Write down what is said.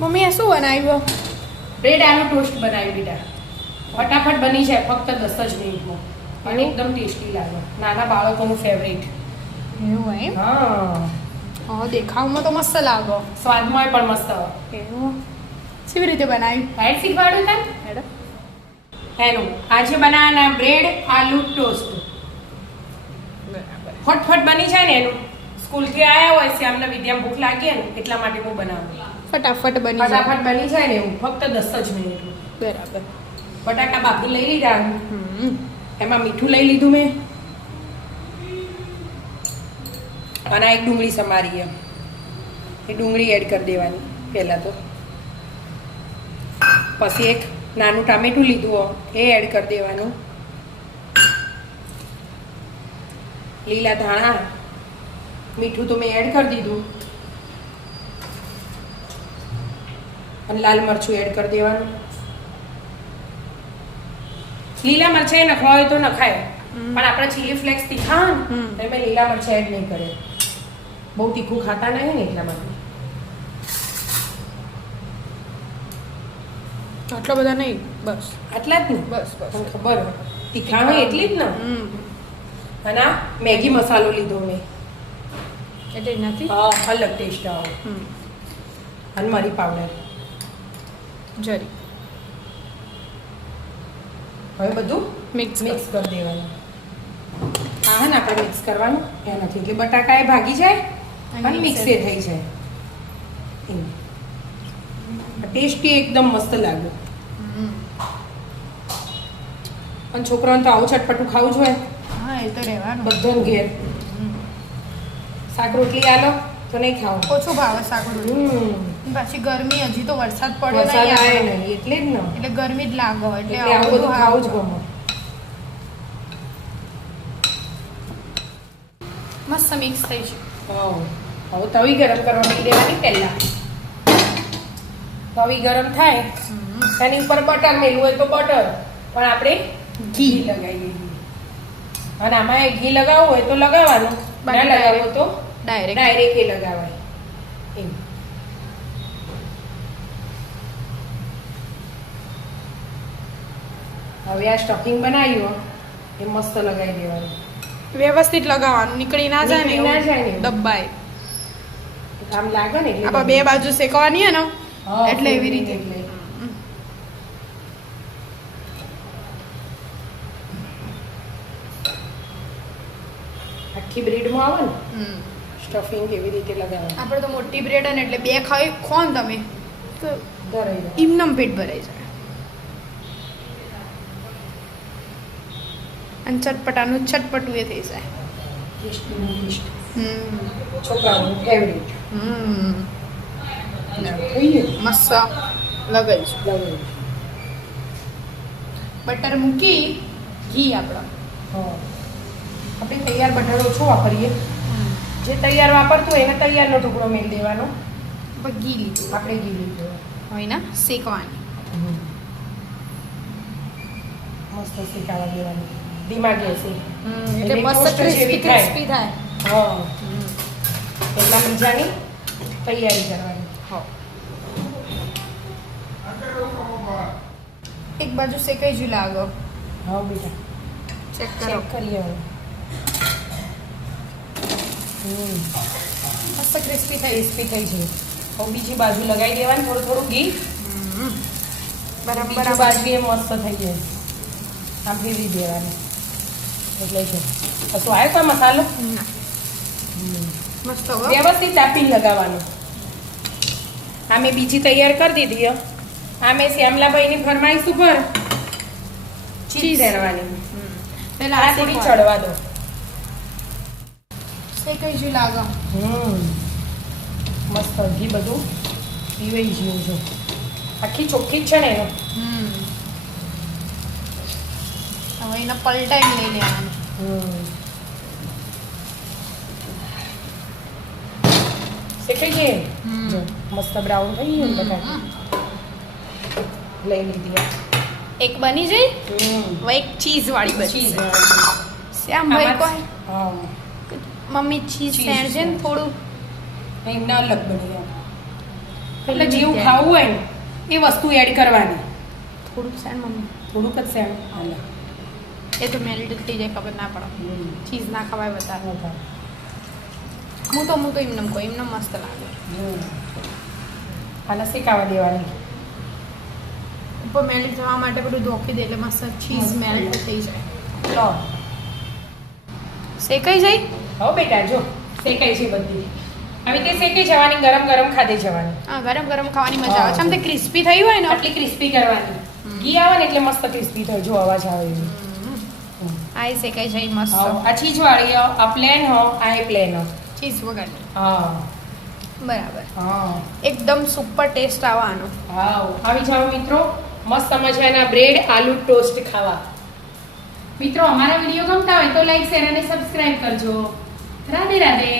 મમ્મીએ શું બનાવ્યું? બ્રેડ આલુ ટોસ્ટ બનાવ્યું બેટા. ફટાફટ બની જાય, ફક્ત 10 જ મિનિટમાં. અને એકદમ ટેસ્ટી લાગે. નાના બાળકોનું ફેવરેટ. એવું એમ? હા. દેખાવમાં તો મસ્ત લાગો. સ્વાદમાં પણ મસ્ત. એવું કેવી રીતે બનાવ્યું? હેડ શીખવાડું તને? હેડ. હેનું આજે બનાવવાના બ્રેડ આલુ ટોસ્ટ. બરાબર. ફટફટ બની જાય ને એનું. સ્કૂલથી આવ્યા હોય શ્યામને વિદ્યા ભૂખ લાગી ને એટલા માટે હું બનાવું. ફટાફટ બની જાય. ફટાફટ બની જાય ને એવું ફક્ત 10 જ મિનિટમાં. બરાબર. બટાકા બાફી લઈ લીધા. એમાં મીઠું લઈ લીધું મેં. અને એક ડુંગળી સમારી એ ડુંગળી એડ કરી દેવાની પહેલા તો. પછી એક નાનું ટામેટું લીધું એ એડ કરી દેવાનું. લીલા ધાણા, મીઠું તો મેં એડ કરી દીધું. અને લાલ મરચું એડ કરી દેવાનું. લીલા મરચાં નખવા હોય તો નખાય, પણ આપણે ચીલી ફ્લેક્સ તીખા ને મેં લીલા મરચાં એડ નહીં કરે. બહુ તીખું ખાતા નહીં ને એટલા માટે. આટલા બધા નહીં, બસ આટલા જ ને? બસ બસ. તમને ખબર તીખા હોય એટલી જ ને. અને આ મેગી મસાલો લીધો મેં, એટલે નથી અલગ ટેસ્ટ આવે. અને મરી પાવડર જરી. હવે બધું મિક્સ મિક્સ કરી દેવાનું. હા ને આપણે મિક્સ કરવાનું એ નથી એટલે બટાકા એ ભાગી જાય અને મિક્સ એ થઈ જાય. ટેસ્ટી એકદમ મસ્ત લાગે. અને છોકરાઓને તો આવું ચટપટું ખાવું જોઈએ. હા, એ તો રહેવાનું. બધાને ઘેર શાક રોટલી આલો તો નહીં ખાવું. ઓછું ભાવે શાક રોટલી. પાછી ગરમી, હજી તો વરસાદ પડ્યો વરસાદ આવે નહીં નહીં એટલે જ ને. એટલે ગરમી જ લાગે એટલે આવું બધું ખાવું જ ગમે. મસ્ત મિક્સ થઈ છે. હવે તવી ગરમ કરવા મૂકી દેવાની પહેલા. તવી ગરમ થાય એની ઉપર બટર મેળવું હોય તો બટર, પણ આપણે ઘી લગાવીએ. અને આમાં ઘી લગાવવું હોય તો લગાવવાનું, ના લગાવવું તો ડાયરેક્ટ એ લગાવાય. એમ હવે આ સ્ટફિંગ બનાવ્યું એ મસ્ત લગાવી દેવાનું. વ્યવસ્થિત લગાવવાનું, નીકળી ના જાય ને. ના જાય ને ડબ્બાય કામ લાગે ને એટલે. આપણે બે બાજુ શેકવાની હે ને એટલે એવી રીતે. એટલે આખી બ્રેડમાં આવે ને સ્ટફિંગ એવી રીતે લગાવવાનું. આપણે તો મોટી બ્રેડ ને એટલે બે ખાઈ ખો ને તમે તો ધરાઈ જાય. ઇમનમ પેટ ભરાઈ જાય. અને ચટપટાનું ચટપટું એ થઈ જાય. છોકરાઓનું ફેવરેટ. થઈ ગયું મસ્ત લગાઈ લગાવી. બટર મૂકી ઘી આપણો. આપણે તૈયાર બટર ઓછો વાપરીએ. જે તૈયાર વાપરતું હોય એને તૈયારનો ટુકડો મેળ દેવાનો. ઘી લીધું આપણે ઘી લીધું હોય ને શેકવાની. મસ્ત શેકાવા દેવાની ધીમા ગેસે. એટલે મસ્ત ક્રિસ્પી થાય. હા, એટલા મજાની તૈયારી કરવાની. એક બાજુ શેકાઈ જ લાગો. હા બેટા, ચેક ચેક કરીએ હવે. મસ્ત ક્રિસ્પી થઈ જાય. હવે બીજી બાજુ લગાવી દેવાની થોડું થોડું ઘી. બરાબર બાજુ એ મસ્ત થઈ જાય. આમ ફેરવી દેવાની એટલે છે. કશું આવ્યો કોઈ મસાલો? મસ્ત વ્યવસ્થિત તાપી લગાવવાનું. આ મેં બીજી તૈયાર કરી દીધી. આ મેં શ્યામલાભાઈની ફરમાઈશ ઉપર ચીઝ રહેવાની. પેલા આ થોડી ચડવા દો. શેકાઈ જ લાગે. મસ્ત ઘી બધું પીવાઈ ગયું છે. આખી ચોખ્ખી જ છે ને એનો. હવે એને પલટાઈ લઈ લેવાનું. શેકાઈ ગઈ. મસ્ત બ્રાઉન થઈ ગયું બટાકા. લઈ લીધી. એક બની જઈ. હવે એક ચીઝ વાળી બની. શ્યામભાઈ કોઈ મમ્મી ચીઝ સેન્ડ છે ને થોડું એમના અલગ બની જાય. એટલે જેવું ખાવું હોય ને એ વસ્તુ એડ કરવાની. થોડુંક સેન્ડ મમ્મી, થોડુંક જ સેમ હાલે. એ તો મેલ્ટ થઈ જાય, ખબર ના પડે. ચીઝ ના ખવાય વધારે. હું તો એમને કહું, એમને મસ્ત લાગે. આને શેકાવા દેવાની. ઉપર મેલ્ટ થવા માટે બધું ધોકી દે એટલે મસ્ત ચીઝ મેલ્ટ થઈ જાય. લો શેકાઈ જાય. હો બેટા જો શેકાઈ છે બધી. આવી રીતે શેકી જવાની, ગરમ ગરમ ખાધી જવાની. હા, ગરમ ગરમ ખાવાની મજા આવે છે. આમ તે ક્રિસ્પી થઈ હોય ને આટલી ક્રિસ્પી કરવાની. ઘી આવે ને એટલે મસ્ત ક્રિસ્પી થાય. જો અવાજ આવે એવી. આ શેકાઈ જાય મસ્ત. આ ચીઝ વાળી આ પ્લેન હો, આ પ્લેન હો. ચીઝ વગર. હા બરાબર. હા એકદમ સુપર ટેસ્ટ આવવાનો. હા, આવી જાઓ મિત્રો, મસ્ત મજાના બ્રેડ આલુ ટોસ્ટ ખાવા. મિત્રો અમારા વિડીયો ગમતા હોય તો લાઈક શેર અને સબસ્ક્રાઇબ કરજો. રાધે રાધે.